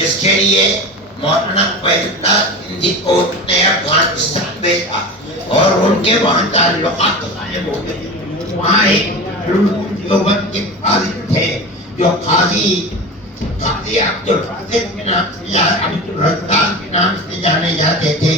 جس کے لیے مولانا عبیداللہ سندھی کو نے افغانستان بھیجا اور ان کے وہاں تعلقات قائم ہو گئے. وہاں ایک دیوبند کے قاضی تھے جو قاضی عبدالرازق کے نام سے عبدالرزاق کے نام سے جانے جاتے تھے.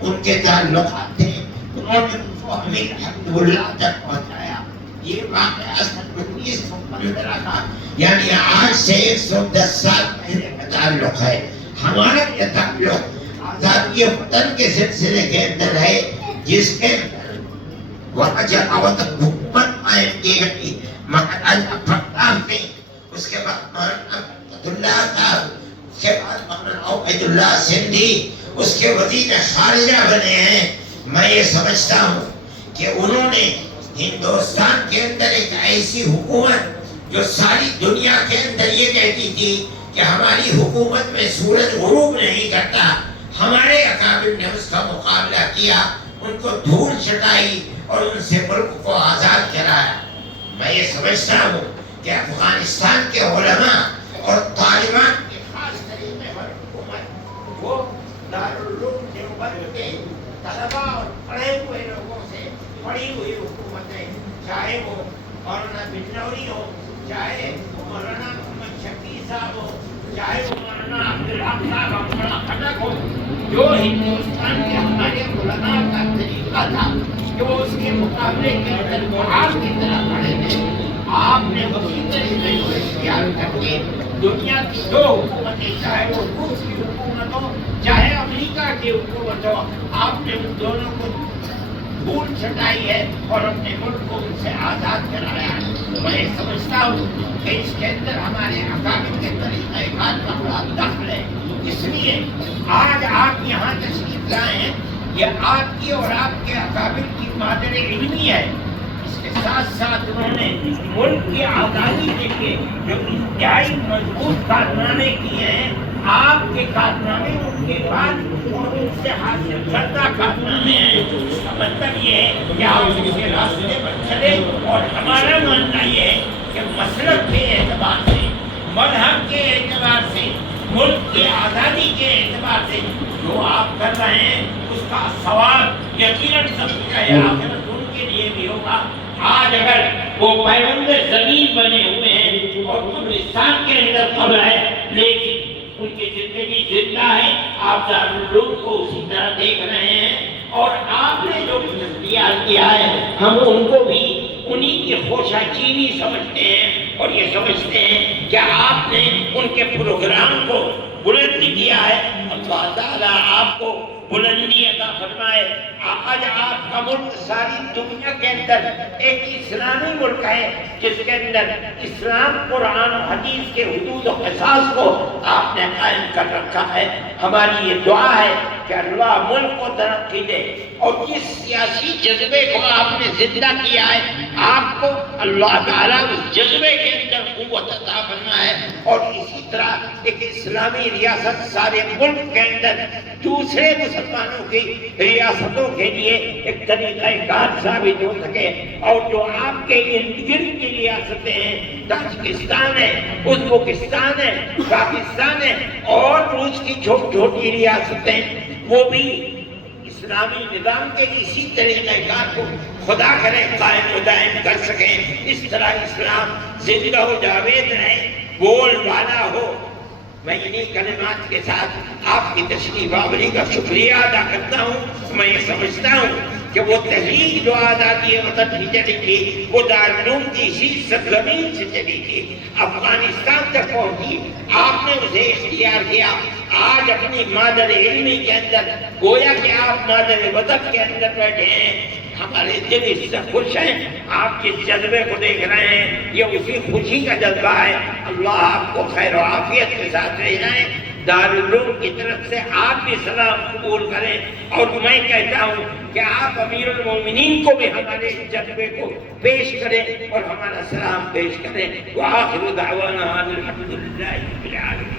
ان کے تعلقات تھے. انہوں نے ان کو امیر حبیب اللہ تک پہنچایا. یہ واقعہ 1915 کا یعنی آج سے 110 سال پہلے کا تعلق ہے. ہمارا یہ تعلق آزادی وطن کے سلسلے کے اندر ہے جس کے وہاں جماعت حکومت قائم کی گئی مہاراجا پرتاپ نے. اس کے بعد مولانا عبداللہ صاحب, اس کے بعد مولانا عبیداللہ سندھی اس کے وزیر خارجہ بنے ہیں. میں یہ سمجھتا ہوں کہ انہوں نے ہندوستان کے اندر ایک ایسی حکومت جو ساری دنیا کے اندر یہ کہتی تھی کہ ہماری حکومت میں سورج غروب نہیں کرتا, ہمارے اکابر نے اس کا مقابلہ کیا, ان کو دھول چٹائی اور ان سے ملک کو آزاد کرایا. میں یہ سمجھتا ہوں کہ افغانستان کے علماء اور طالبان کے خاص طریقے پر حکومت وہ دارالعلوم دیوبند کے طلبا اور پڑھے ہوئے لوگوں سے پڑھی ہوئی حکومتیں, چاہے وہ مولانا بنوری ہو, چاہے مولانا محمد شفیع صاحب ہو, چاہے وہ مولانا عبدالحق صاحب مولانا خٹک ہو, جو ہندوستان کے ہمارے علماء کا طریقہ تھا جو اس کے مقابلے کے اندر محاذ کی طرح پڑھے تھے, آپ نے اسی طریقے کو اختیار کر کے دنیا کی دو حکومتیں, چاہے وہ روس کی حکومت ہو چاہے امریکہ کی حکومت ہو, آپ نے ان دونوں کو دھول چٹائی ہے اور اپنے ملک کو ان سے آزاد کرایا. میں سمجھتا ہوں کہ اس کے اندر ہمارے اکابر کے طریقہ کار کا بڑا دخل ہے. اس لیے آج آپ یہاں تشریف لائے ہیں, یہ آپ کی اور آپ کے اکابر کی مادر علمی ہے. اس کے ساتھ ساتھ انہوں نے ملک کی آزادی کے لیے جو انتہائی مضبوط کارنامے کیے ہیں, آپ کے کارنامے ان کے بعد اور ان سے حاصل کردہ کارنامے ہیں. اس کا مطلب یہ ہے کہ آپ ان کے راستے پر چلے, اور ہمارا ماننا یہ ہے کہ مسلک کے اعتبار سے, مذہب کے اعتبار سے, ملک کی آزادی کے اعتبار سے جو آپ کر رہے ہیں اس کا ثواب یقیناً سب کا آخرت ان کے لیے بھی ہوگا. آج اگر وہ پیوند زمین بنے ہوئے ہیں اور قبرستان کے اندر قبر ہے لیکن ان کی زندگی زندہ ہے, آپ دارالعلوم کو اسی طرح دیکھ رہے ہیں, اور آپ نے جو اختیار کیا ہے ہم ان کو بھی انہی کی خوشا چینی سمجھتے ہیں, اور یہ سمجھتے ہیں کہ آپ نے ان کے پروگرام کو بلند کیا ہے. اللہ تعالیٰ آپ کو بلندی عطا فرمائے. آج آپ کا ملک ساری دنیا کے اندر ایک اسلامی ملک ہے جس کے اندر اسلام قرآن و حدیث کے حدود و قصاص کو آپ نے قائم کر رکھا ہے. ہماری یہ دعا ہے کہ اللہ ملک کو ترقی دے, اور جس سیاسی جذبے کو آپ نے زندہ کیا ہے آپ کو اللہ تعالیٰ اس جذبے کے اندر قوت عطا فرمائے, اور اسی طرح ایک اسلامی ریاست سارے ملک کے اندر دوسرے مسلمانوں کی ریاستوں کے لیے ایک طریقہ کار ثابت ہو سکے. اور جو آپ کے ارد گرد کی ریاستیں ہیں, تاجکستان ہے, ازبکستان ہے, پاکستان ہے, اور روس کی چھوٹی چھوٹی ریاستیں, وہ بھی اسلامی نظام کے اسی طریقہ کار کو خدا کرے قائم و دائم کر سکیں. اس طرح اسلام زندہ و جاوید رہے, بول بالا ہو. میں انہی کلمات کے ساتھ آپ کی تشریف آوری کا شکریہ ادا کرتا ہوں. میں یہ سمجھتا ہوں کہ وہ تحریک جو آزادی وطن کی چلی تھی وہ دارالعلوم کی اسی سرزمین سے چلی تھی, افغانستان تک پہنچی, آپ نے اسے اختیار کیا. آج اپنی مادر علمی کے اندر گویا کہ آپ مادر وطن کے اندر بیٹھے ہیں. ہمارے دل اس سے خوش ہیں, آپ جس جذبے کو دیکھ رہے ہیں یہ اسی خوشی کا جذبہ ہے. اللہ آپ کو خیر و عافیت کے ساتھ لے جائیں. دارالعلوم کی طرف سے آپ بھی سلام قبول کریں, اور میں کہتا ہوں کہ آپ امیر المومنین کو بھی ہمارے جذبے کو پیش کریں اور ہمارا سلام پیش کریں. وآخر دعوانا الحمدللہ رب العالمین.